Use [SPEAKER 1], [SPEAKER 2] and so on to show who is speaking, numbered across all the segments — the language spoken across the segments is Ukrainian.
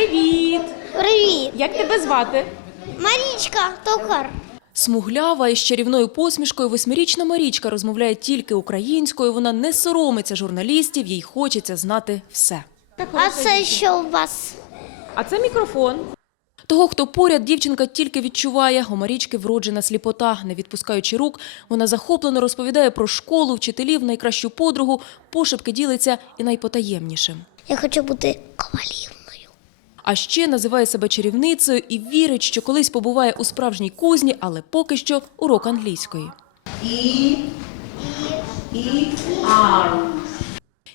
[SPEAKER 1] Привіт!
[SPEAKER 2] Привіт!
[SPEAKER 1] Як тебе звати?
[SPEAKER 2] Марічка, токар.
[SPEAKER 3] Смуглява із чарівною посмішкою восьмирічна Марічка розмовляє тільки українською. Вона не соромиться журналістів, їй хочеться знати все.
[SPEAKER 2] А це що у вас?
[SPEAKER 1] А це мікрофон.
[SPEAKER 3] Того, хто поряд, дівчинка тільки відчуває. У Марічки вроджена сліпота. Не відпускаючи рук, вона захоплено розповідає про школу, вчителів, найкращу подругу, пошепки ділиться і найпотаємнішим.
[SPEAKER 2] Я хочу бути ковалівною.
[SPEAKER 3] А ще називає себе чарівницею і вірить, що колись побуває у справжній кузні, але поки що урок англійської.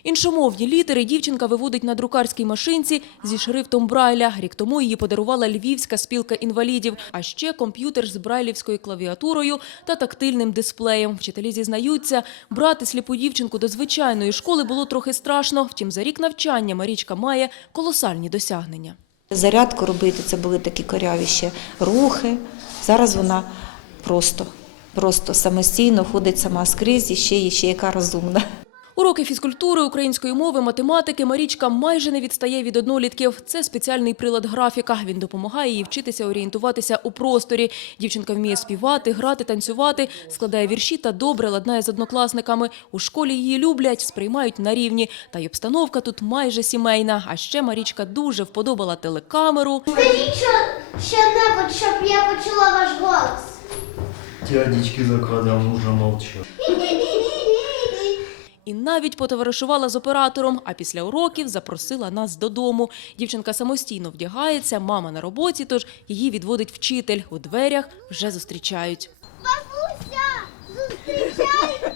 [SPEAKER 3] Іншомовні літери дівчинка виводить на друкарській машинці зі шрифтом Брайля. Рік тому її подарувала Львівська спілка інвалідів, а ще комп'ютер з брайлівською клавіатурою та тактильним дисплеєм. Вчителі зізнаються, брати сліпу дівчинку до звичайної школи було трохи страшно. Втім, за рік навчання Марічка має колосальні досягнення.
[SPEAKER 4] Зарядку робити це були такі коряві ще рухи. Зараз вона просто, просто самостійно ходить сама скрізь і ще, ще яка розумна.
[SPEAKER 3] Уроки фізкультури, української мови, математики Марічка майже не відстає від однолітків. Це спеціальний прилад графіка. Він допомагає їй вчитися орієнтуватися у просторі. Дівчинка вміє співати, грати, танцювати, складає вірші та добре ладнає з однокласниками. У школі її люблять, сприймають на рівні. Та й обстановка тут майже сімейна. А ще Марічка дуже вподобала телекамеру.
[SPEAKER 2] Скажіть що, що-небудь, щоб я почула ваш голос.
[SPEAKER 5] Дядечки закладал, мужа молчал.
[SPEAKER 3] І навіть потоваришувала з оператором, а після уроків запросила нас додому. Дівчинка самостійно вдягається, мама на роботі, тож її відводить вчитель. У дверях вже зустрічають.
[SPEAKER 2] Бабуся, зустрічай!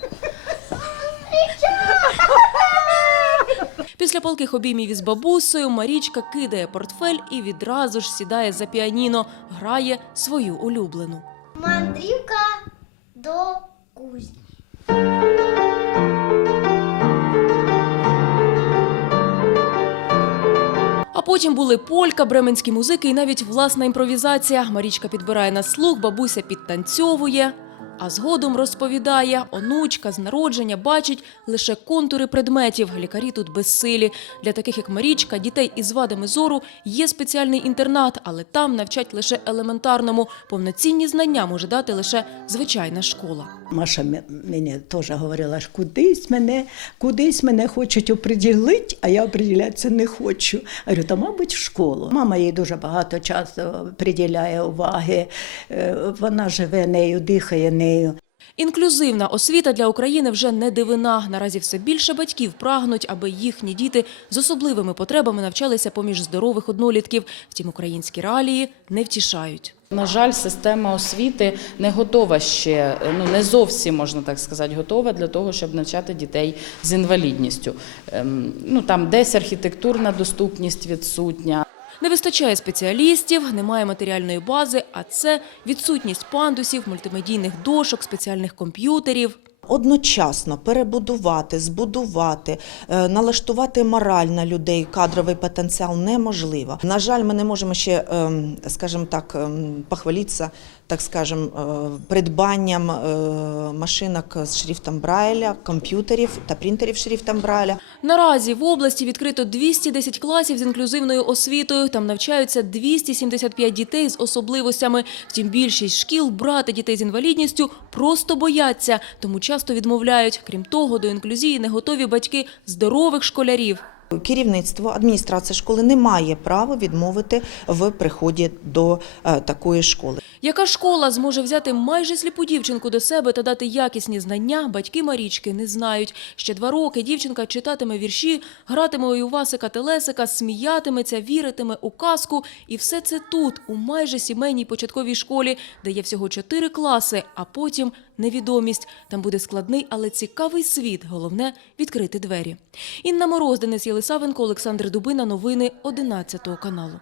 [SPEAKER 3] Після палких обіймів із бабусею Марічка кидає портфель і відразу ж сідає за піаніно, грає свою улюблену.
[SPEAKER 2] Мандрівка до кузні.
[SPEAKER 3] Потім були полька, бременські музики і навіть власна імпровізація. Марічка підбирає на слух, бабуся підтанцьовує. А згодом розповідає, онучка з народження бачить лише контури предметів. Лікарі тут безсилі. Для таких як Марічка, дітей із вадами зору є спеціальний інтернат, але там навчать лише елементарному. Повноцінні знання може дати лише звичайна школа.
[SPEAKER 6] Маша мені теж говорила, що кудись мене, кудись мене хочуть оприділити, а я оприділятися не хочу. Я говорю, та, мабуть, в школу. Мама їй дуже багато часу приділяє уваги. Е, Вона живе нею, дихає нею.
[SPEAKER 3] Інклюзивна освіта для України вже не дивина. Наразі все більше батьків прагнуть, аби їхні діти з особливими потребами навчалися поміж здорових однолітків. Втім, українські реалії не втішають.
[SPEAKER 7] На жаль, система освіти не готова ще, ну не зовсім можна так сказати, готова для того, щоб навчати дітей з інвалідністю. Ем, Ну там десь архітектурна доступність відсутня.
[SPEAKER 3] Не вистачає спеціалістів, немає матеріальної бази, а це відсутність пандусів, мультимедійних дошок, спеціальних комп'ютерів.
[SPEAKER 8] Одночасно перебудувати, збудувати, е, налаштувати морально людей, кадровий потенціал неможливо. На жаль, ми не можемо ще, ем, скажімо так, ем, похвалитися, так скажем, е, придбанням е, машинок з шрифтом Брайля, комп'ютерів та принтерів шрифтом Брайля.
[SPEAKER 3] Наразі в області відкрито 210 класів з інклюзивною освітою. Там навчаються 275 дітей з особливостями. Втім, більшість шкіл брати дітей з інвалідністю просто бояться, тому часто відмовляють. Крім того, до інклюзії не готові батьки здорових школярів.
[SPEAKER 8] Керівництво адміністрація школи не має права відмовити в приході до е, такої школи.
[SPEAKER 3] Яка школа зможе взяти майже сліпу дівчинку до себе та дати якісні знання, батьки Марічки не знають. Ще два роки дівчинка читатиме вірші, гратиме у Івасика Телесика, сміятиметься, віритиме у казку. І все це тут, у майже сімейній початковій школі, де є всього чотири класи, а потім невідомість. Там буде складний, але цікавий світ. Головне – відкрити двері. Інна Мороз, Денис Єлисавенко, Олександр Дубина. Новини 11 каналу.